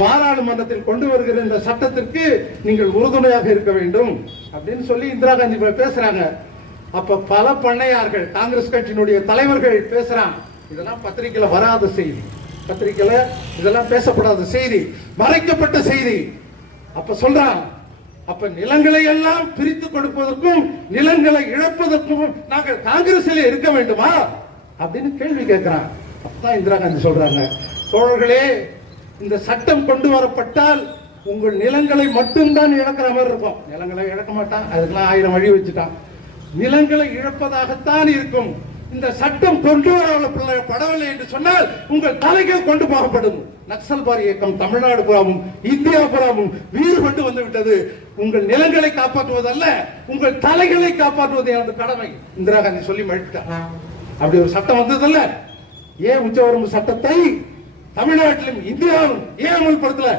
பாராளுமன்றத்தில் கொண்டு வருகிற இந்த சட்டத்திற்கு நீங்கள் உறுதுணையாக இருக்க வேண்டும் அப்படின்னு சொல்லி இந்திரா காந்தி பேசுறாங்க. அப்ப பல பண்ணையார்கள், காங்கிரஸ் கட்சியினுடைய தலைவர்கள் பேசுறாங்க. இதெல்லாம் பத்திரிகையில வராத செய்தி, பத்திரிகையில இதெல்லாம் பேசப்படாத செய்தி, மறைக்கப்பட்ட செய்தி. அப்ப சொல்றான், அப்ப நிலங்களை எல்லாம் பிரித்து கொடுப்பதற்கும் நிலங்களை இழப்பதற்கும் நாங்கள் காங்கிரஸில் இருக்க வேண்டுமா அப்படின்னு கேள்வி கேட்கிறான். அப்பதான் இந்திரா காந்தி சொல்றாங்க, தோழர்களே, இந்த சட்டம் கொண்டு வரப்பட்டால் உங்கள் நிலங்களை மட்டும்தான் இழக்கிற மாதிரி இருக்கும். நிலங்களை இழக்க மாட்டான், அதுக்கெல்லாம் 1000 வழி வச்சுட்டான். நிலங்களை இழப்பதாகத்தான் இருக்கும். இந்த சட்டம் கொண்டு வரப்படவில்லை என்று சொன்னால் உங்கள் தலைகள் கொண்டு போகப்படும். நக்சல்பாரி இயக்கம் தமிழ்நாடு புறாவும் இந்தியா புறாவும் வீறுபட்டு வந்து விட்டது. உங்கள் நிலங்களை காப்பாற்றுவதல்ல, உங்கள் தலைகளை காப்பாற்றுவது எனது கடமை. இந்திரா காந்தி சொல்லி மறுத்தார். அப்படி ஒரு சட்டம் வந்ததல்ல. ஏன் உச்சவரம்பு சட்டத்தை தமிழ்நாட்டிலும் இந்தியாவும் ஏன் அமல்படுத்தல?